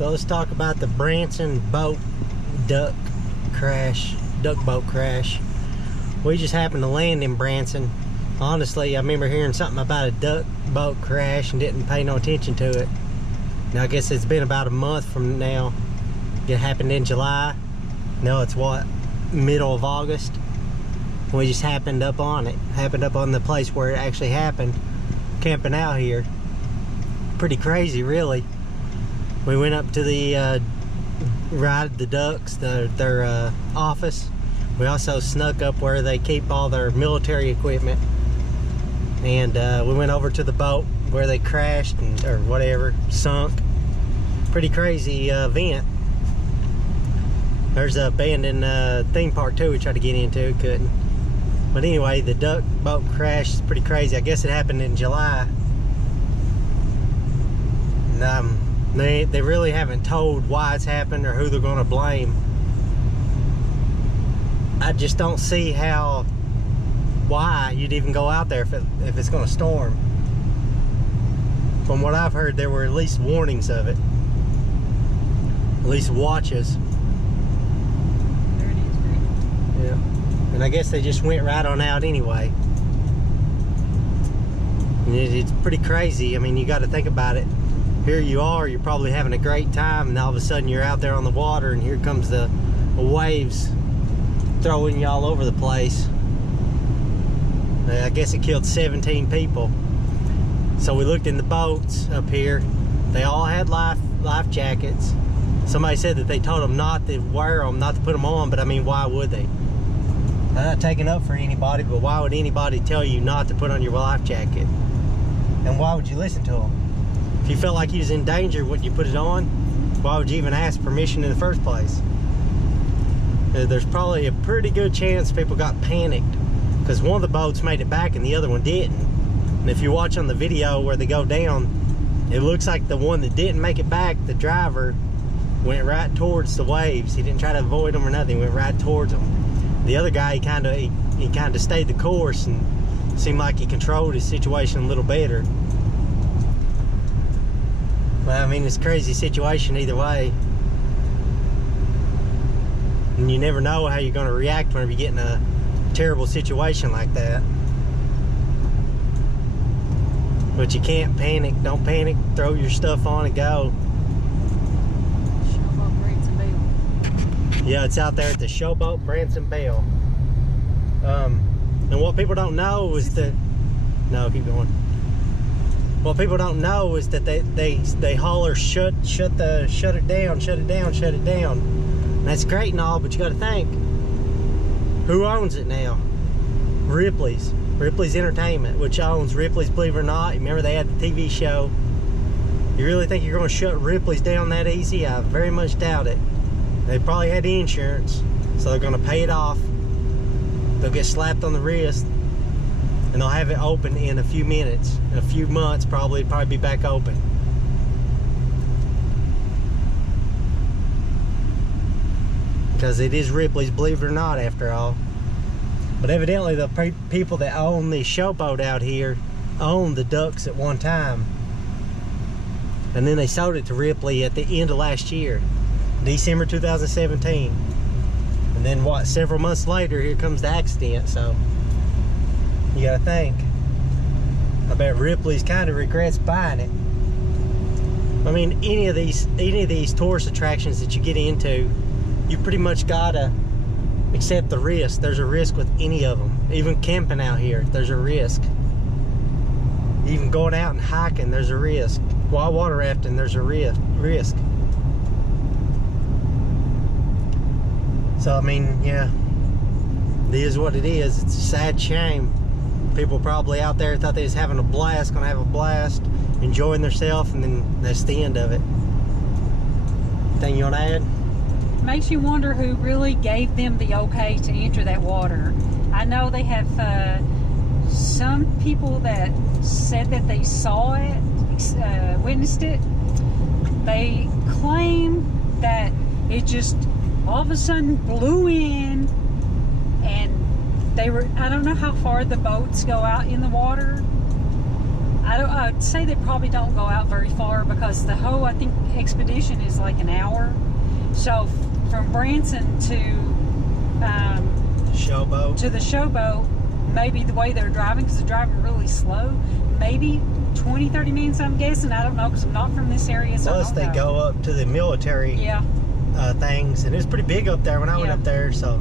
So let's talk about the Branson boat duck boat crash. We just happened to land in Branson. Honestly, I remember hearing something about a duck boat crash and didn't pay no attention to it. Now I guess it's been about a month from now. It happened in July. Now it's what, middle of August? We just happened up on it. Happened up on the place where it actually happened. Camping out here. Pretty crazy, really. We went up to the ride the ducks, their office. We also snuck up where they keep all their military equipment, and we went over to the boat where they crashed or whatever, sunk. Pretty crazy event. There's a abandoned theme park too we tried to get into, couldn't. But anyway, the duck boat crash is pretty crazy. I guess it happened in July. And, they really haven't told why it's happened or who they're going to blame. I just don't see why you'd even go out there if it's going to storm. From what I've heard, there were at least warnings of it, at least watches. There it is, Greg. Yeah, and I guess they just went right on out anyway. And it's pretty crazy. I mean, you got to think about it. Here you are, you're probably having a great time, and all of a sudden you're out there on the water, and here comes the waves throwing you all over the place. I guess it killed 17 people. So we looked in the boats up here. They all had life jackets. Somebody said that they told them not to wear them, not to put them on, but I mean, why would they? I'm not taking up for anybody, but why would anybody tell you not to put on your life jacket? And why would you listen to them? If you felt like you was in danger, wouldn't you put it on? Why would you even ask permission in the first place? There's probably a pretty good chance people got panicked because one of the boats made it back and the other one didn't. And if you watch on the video where they go down, it looks like the one that didn't make it back, the driver, went right towards the waves. He didn't try to avoid them or nothing. He went right towards them. The other guy, he kind of stayed the course and seemed like he controlled his situation a little better. Well, I mean, it's a crazy situation either way. And you never know how you're going to react whenever you get in a terrible situation like that. But you can't panic. Don't panic. Throw your stuff on and go. Showboat Branson Bell. Yeah, it's out there at the Showboat Branson Bell. And what people don't know is that... No, keep going. What people don't know is that they holler, shut it down. And that's great and all, but you got to think, who owns it now? Ripley's Entertainment, which owns Ripley's Believe It or Not. Remember they had the TV show. You really think you're going to shut Ripley's down that easy? I very much doubt it. They probably had insurance, so they're going to pay it off. They'll get slapped on the wrist, and they'll have it open in a few minutes. In a few months, probably be back open. Because it is Ripley's Believe It or Not, after all. But evidently the people that own the showboat out here owned the ducks at one time. And then they sold it to Ripley at the end of last year, December 2017. And then what, several months later, here comes the accident. So you gotta think, I bet Ripley's kind of regrets buying it. I mean, any of these tourist attractions that you get into, you pretty much gotta accept the risk. There's a risk with any of them. Even camping out here, there's a risk. Even going out and hiking, there's a risk. While water rafting, there's a risk. So I mean, yeah, it is what it is. It's a sad shame. People probably out there thought they was having a blast, gonna have a blast, enjoying themselves, and then that's the end of it. Anything you wanna add? Makes you wonder who really gave them the okay to enter that water. I know they have some people that said that they saw it, witnessed it. They claim that it just all of a sudden blew in, and they were, I don't know how far the boats go out in the water, I'd say they probably don't go out very far because the whole, I think, expedition is like an hour. So from Branson to Showboat. to the Showboat, maybe the way they're driving, because they're driving really slow, maybe 20-30 minutes, I'm guessing. I don't know, because I'm not from this area, so Plus, I don't know. they go up to the military things, and it was pretty big up there when I went up there. So,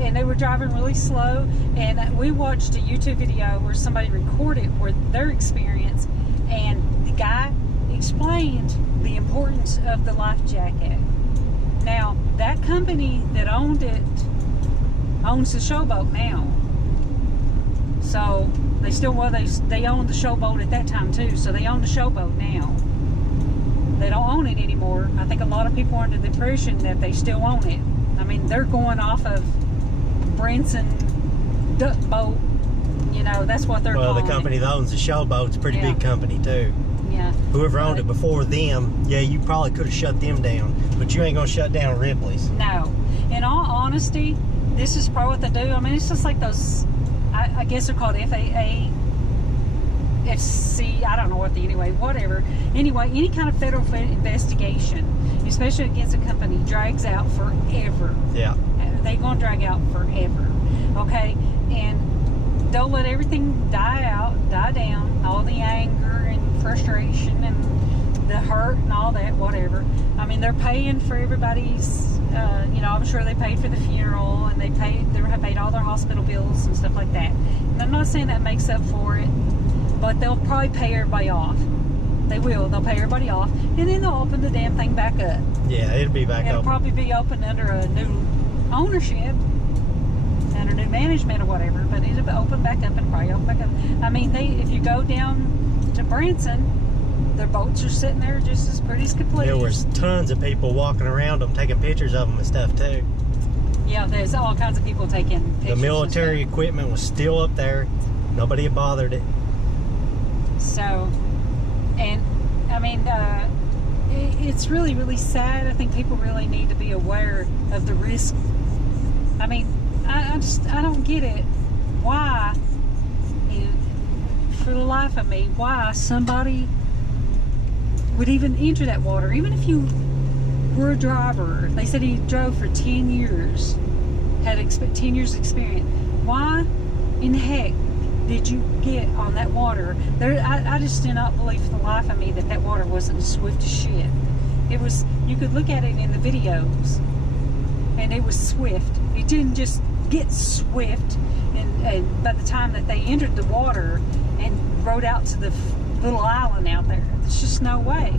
and they were driving really slow, and we watched a YouTube video where somebody recorded their experience, and the guy explained the importance of the life jacket. Now, that company that owned it owns the Showboat now. So they still, they owned the Showboat at that time too. So they own the Showboat now. They don't own it anymore. I think a lot of people are under the impression that they still own it. I mean, they're going off of Branson Duck Boat. You know, that's what they're calling it. Well, the company that owns the Showboat's a pretty big company too. Yeah. Whoever owned it before them, yeah, you probably could have shut them down, but you ain't gonna shut down Ripley's. No. In all honesty, this is probably what they do. I mean, it's just like those, I guess they're called FAA, FC, I don't know what whatever. Anyway, any kind of federal investigation, especially against a company, drags out forever. Yeah. They're gonna drag out forever. Okay? And they'll let everything die down, all the anger and frustration and the hurt and all that, whatever. I mean, they're paying for everybody's, you know, I'm sure they paid for the funeral, and they have paid all their hospital bills and stuff like that. And I'm not saying that makes up for it, but they'll probably pay everybody off. They will. They'll pay everybody off, and then they'll open the damn thing back up. Yeah, it'll be back up. It'll probably be open under a new ownership, under new management or whatever, but it'll open back up and probably open back up. I mean, if you go down to Branson, their boats are sitting there just as pretty as could please. There was tons of people walking around them, taking pictures of them and stuff too. Yeah, there's all kinds of people taking pictures. The military equipment was still up there. Nobody had bothered it. So, and I mean, it's really, really sad. I think people really need to be aware of the risk. I mean, I don't get it. Why, for the life of me, why somebody would even enter that water, even if you were a driver. They said he drove for 10 years, had 10 years experience. Why in the heck did you get on that water? I just do not believe for the life of me that water wasn't swift as shit. It was, you could look at it in the videos, and it was swift. It didn't just get swift, and by the time that they entered the water and rode out to the little island out there, there's just no way.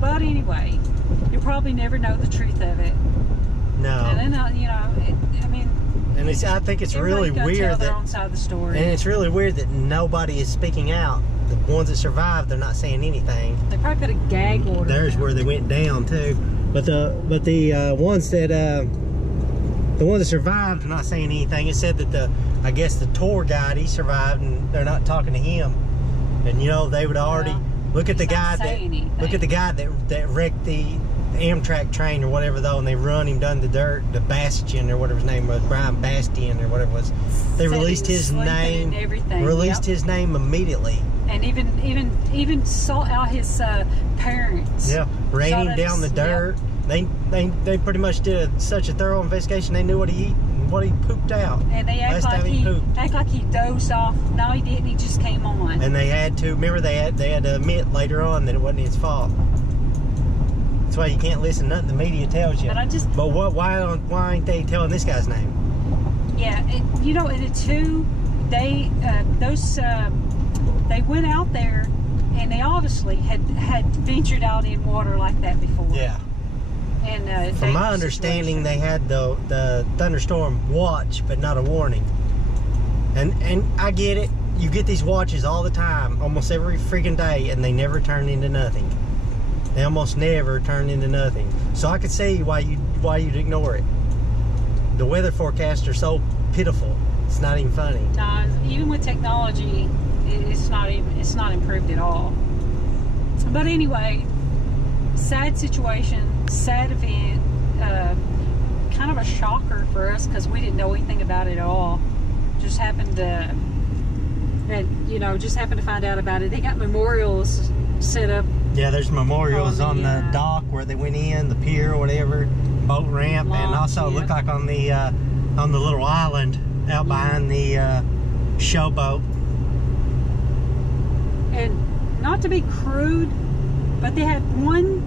But anyway, you'll probably never know the truth of it. No. And then, you know, I mean, and I think it's really weird tell that their own side of the story. And it's really weird that nobody is speaking out. The ones that survived, they're not saying anything. They probably put a gag order. There's where they went down too. But the ones that survived are not saying anything. It said that I guess the tour guide, he survived, and they're not talking to him. And you know, they would already look at the guy that wrecked the Amtrak train or whatever though, and they run him down the dirt, the Bastion or whatever his name was, Brian Bastian or whatever it was. They released his name, his name immediately. And even sought out his parents. Yeah, ran him down the dirt. Yep. They pretty much did such a thorough investigation. They knew what he pooped out. And they act like he dozed off. No, he didn't. He just came on. And they had to they had to admit later on that it wasn't his fault. That's why you can't listen to nothing the media tells you. But why ain't they telling this guy's name? Yeah, you know, and it's who they went out there, and they obviously had ventured out in water like that before. Yeah. And from my understanding, they had the thunderstorm watch, but not a warning. And I get it. You get these watches all the time, almost every freaking day, and they never turn into nothing. They almost never turn into nothing. So I could see why you'd ignore it. The weather forecasts are so pitiful. It's not even funny. No, even with technology, it's not improved at all. But anyway, sad situation, sad event, kind of a shocker for us because we didn't know anything about it at all. Just happened to and you know, just happened to find out about it. They got memorials set up. Yeah, there's memorials on On the the, dock where they went in, the pier or whatever, boat ramp, and also yeah. look like on the little island out behind the showboat. And not to be crude, but they had one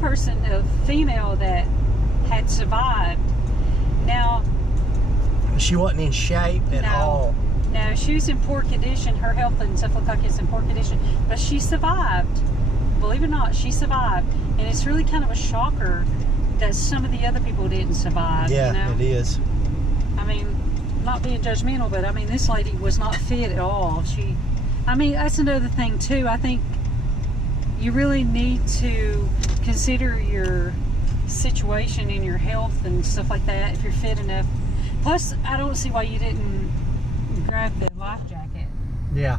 person, a female, that had survived. Now, She wasn't in shape at all. No, she was in poor condition. Her health and stuff looked like it's in poor condition, but she survived. Believe it or not, she survived, and it's really kind of a shocker that some of the other people didn't survive. Yeah, you know? it is. I mean, not being judgmental, but I mean, this lady was not fit at all. I mean, that's another thing too. I think you really need to consider your situation and your health and stuff like that if you're fit enough. Plus, I don't see why you didn't grab the life jacket. Yeah,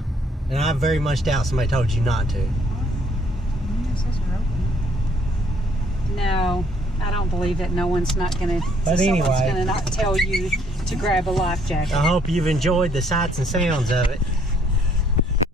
and I very much doubt somebody told you not to. No, I don't believe that. No one's not going to. But someone's anyway. going to not tell you to grab a life jacket. I hope you've enjoyed the sights and sounds of it.